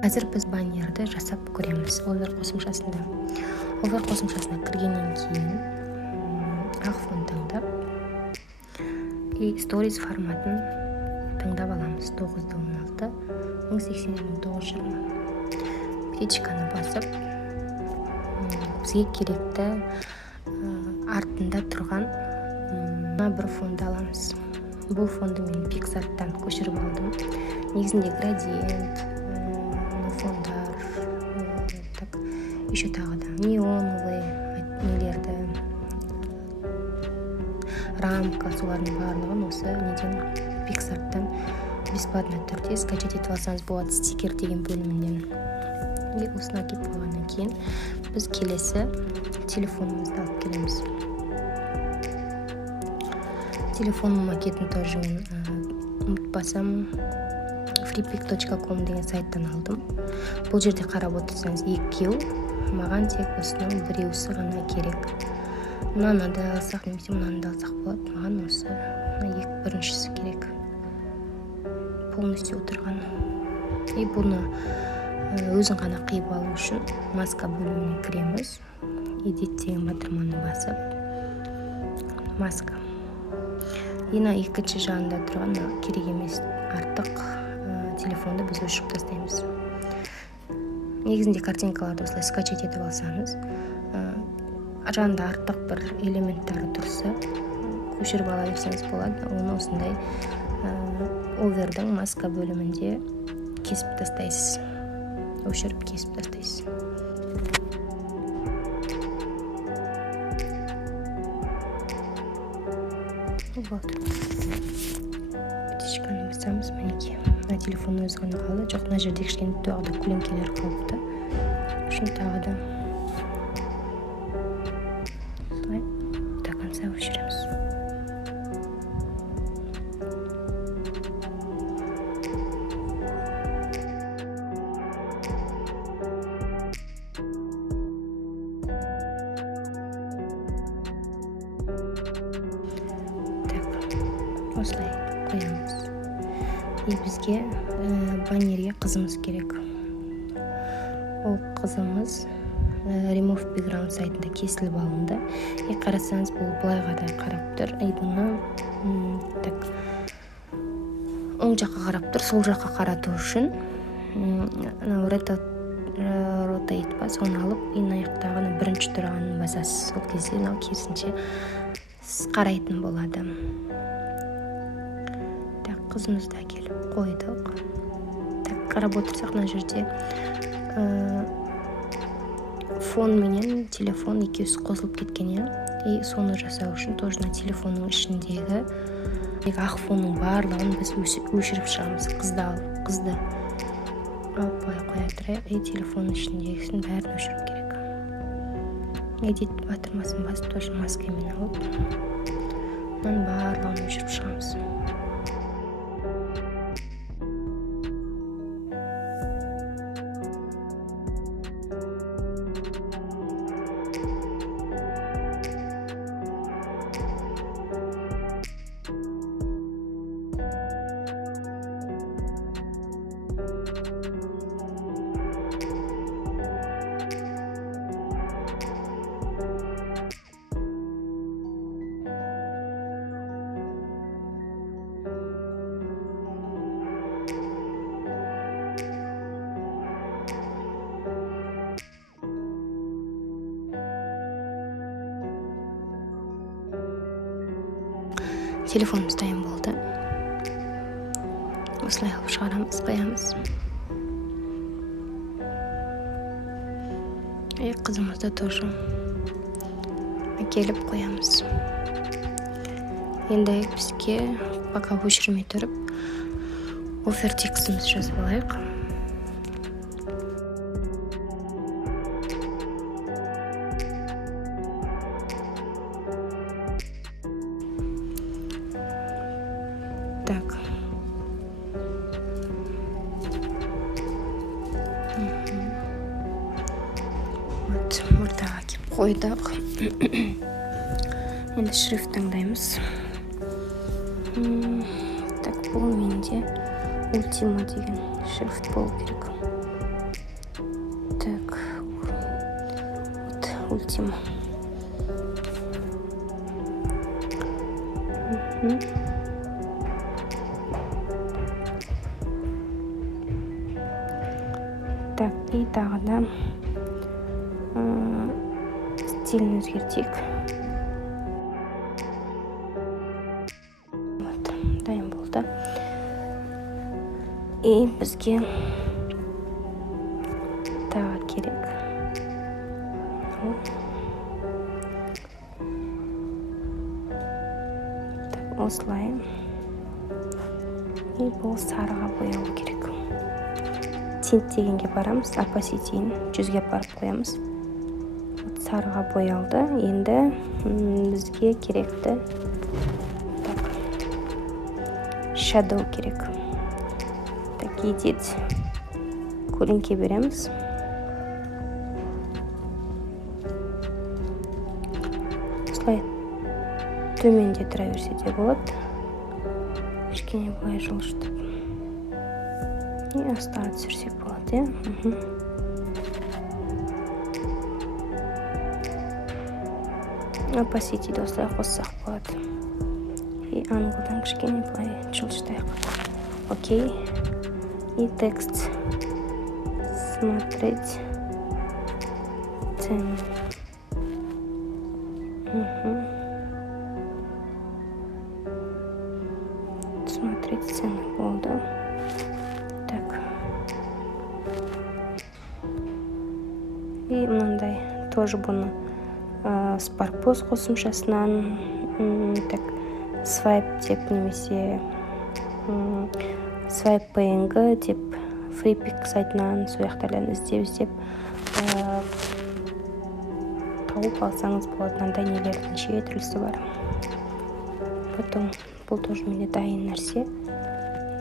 Қазір біз баннерді жасап көреміз Over қосымшасында. Over қосымшасына кіргеннен кейін ақ фон таңдап и Stories форматын таңдап аламыз. 9:16 1080-1920. Птичканы басып, бізге керекті артында тұрған бір фонды аламыз. Бұл фонды мен Pixar'тан көшіріп алдым. Негізінде градиент, фондар, еще тағы да неоновый нелерді, рамка, солардың барлығын осы неден Pixar'тан бесплатно түрде скачать етіп алсаңыз болады, стикер деген бөлімінен. И осыны әкеліп қойғаннан кейін біз келесі телефонымызды алып келеміз. Телефонның макетін тоже мен ұмытпасам freepik.com деген сайттан алдым. Бұл жерде қарап отырсаңыз екеу, маған тек осының біреусі ғана керек. Мынаны да алсақ немесе мынаны да алсақ болады. Маған осы біріншісі керек. Полностью отырған. И бұны өзін ғана қиып алу үшін маска бөліміне кіреміз. Edit деген батырманы басып, маска. Ена екінші жағында тұрған керек емес артық телефонды біз өшіріп тастаймыз. Негізінде картинкаларды осылай скачать етіп алсаңыз, жанында артық бір элементтері тұрса, көшіріп ала берсеңіз болады. Оны осындай Over'дың маска бөлімінде кесіп тастайсыз. Өшіріп кесіп тастайсыз. Вот. Птичканы басамыз, мінекей. Телефон өзі ғана қалды. Жоқ, мына жерде кішкене тағы да көлеңкелер қалыпты. Үшін тағы да солай до конца өшіреміз. Осылай қоямыз. И бізге баннерге қызымыз керек. Ол қызымыз Remove Background сайтында кесіліп алынды. И қарасаңыз бұл былайға да қарап тұр. И бұны оң жаққа қарап тұр, сол жаққа қарату үшін rotate ба, соны алып, ең аяқтағыны бірінші тұрғанын басасыз. Сол кезде керісінше қарайтын болады. Қызымызды әкеліп қойдық. Қарап отырсақ, мына жерде фон менен телефон екеуісі қосылып кеткен. И соны жасау үшін тоже телефонның ішіндегі ақ фонның барлығын біз өшіріп шығамыз. Қызды алып қоя тұрайық. И телефонның ішіндегісін бәрін өшіріп керек. Edit батырмасын басып, тоже маскамен алып, мұның барлығын өшіріп шығамыз. Телефонымыз дайын болды. Осылай алып шығарамыз, қоямыз. И қызымызды тоже әкеліп қоямыз. Енді бізге пока өшірмей тұрып, Over текстімізді жазып алайық. Так. Вот, ортаға кеп қойдық. Енді шрифт таңдаймыз. Так, бұл менде Ultima деген шрифт болу керек. ультима. Так, и тағы да стилін өзгертейік. Вот, дайын болды. И бізге тағы керек. Так, осылай. И бұл сарыға боялу керек. Тинт дегенге барамыз, опаситиін 100-ге апарып қоямыз. Сарыға боялды. Енді бізге керекті shadow керек. Так, edit көлеңке береміз. Осылай төменде тұра берсе де болады. Кішкене былай жылжытып. И астыға түсірсек болады, Opacity-ді осылай қоссақ болады. И ангылдан кішкене былай жылжытайық. Окей. И текст. Смотреть цены. Смотреть цены болды. Так. И мынандай тоже бұны Sparkpost қосымшасынан так свайп деп немесе свайп png деп FreePic сайтынан сояқтардан іздеп тауып алсаңыз болады. Мынандай нелердің неше түрлісі бар. Потом бұл тоже менде дайын нәрсе.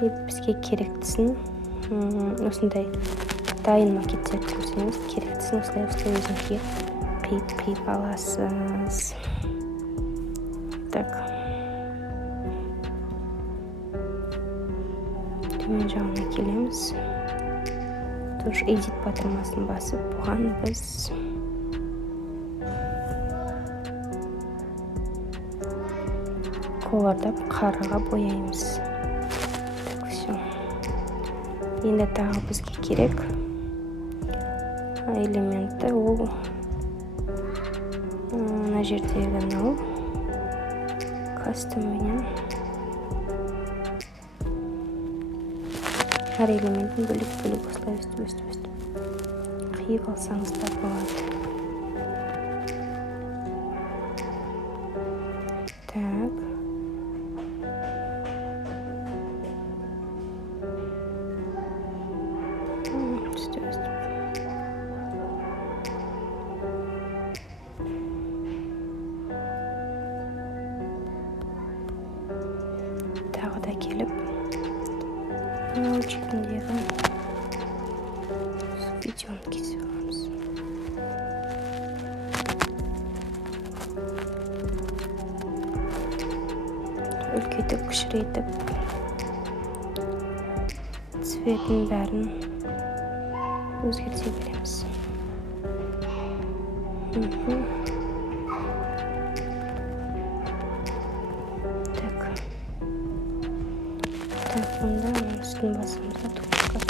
И бізге керектісін осындай дайын макеттер көрсеңіз, керектісін осылай өзіңізге қиып аласыз. Так. Төмен жағына келеміз. Тоже edit батырмасын басып, бұған біз қолардап қарыға бояймыз. Так, все. Енді тағы бізге керек элементі ол мына жердегі мынау кастом менен әр элементін бөлек осылай өстіп қиып алсаңыз да болады. Так. Тағы да келіп шетіндегі видеоны кесіп аламыз. Үлкейтіп, кішірейтіп цветін бәрін өзгерте береміз. Так, онда үстін басымызға тұқырқат.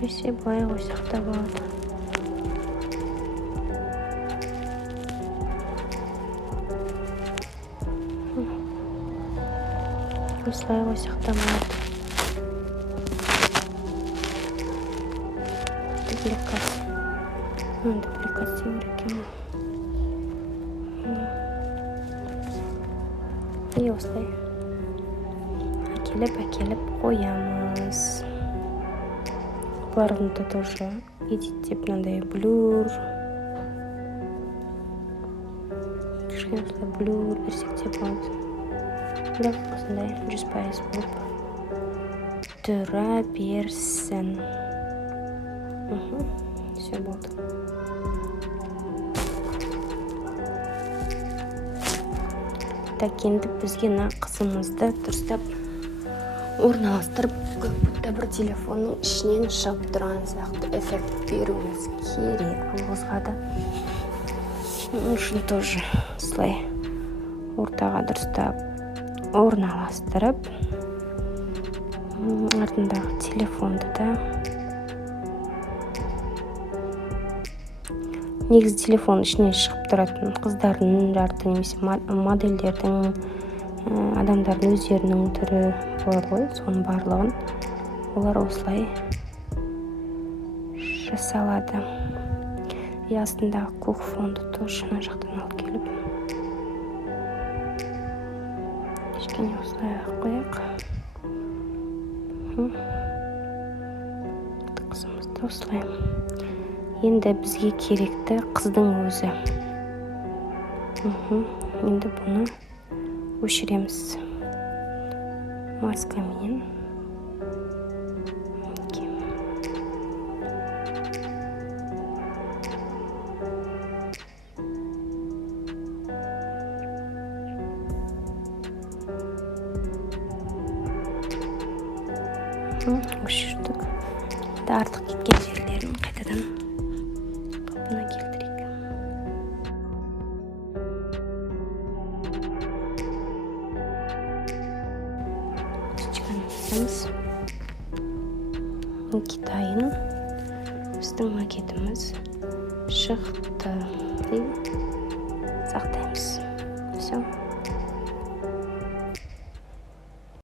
Өсе былай қойсақ та болады. Осылай қойсақ та болады. Дупликация керек. И осылай әкеліп қоямыз. Бұларында тоже edit деп мынандай blur. Кішкене осылай blur берсек те болады. Бірақ осындай 100% болып тұра берсін. Все болды. так, енді бізге мына қызымызды дұрыстап орналастырып, как будто бір телефонның ішінен шығып тұрған сияқты эффект беруіміз керек. Қызға да үшін тоже слай ортаға дұрыстап орналастырып, артындағы телефонды да. Негізі телефон ішінен шығып тұратын қыздардың жарты немесе модельдердің, адамдардың өздерінің түрі болады ғой, соның барлығын олар осылай жасалады. И астындағы көк фонды тоже мына жақтан алып келіп кішкене осылай қояйық. Қызымызды осылай. Енді бізге керекті қыздың өзі. Енді бұны өшіреміз маскамен. Өшірдік. Енді артық кеткен жерлерін қайтадан қалпына келтірейік. Китайын біздің макетіміз шықты. Сақтаймыз. Все.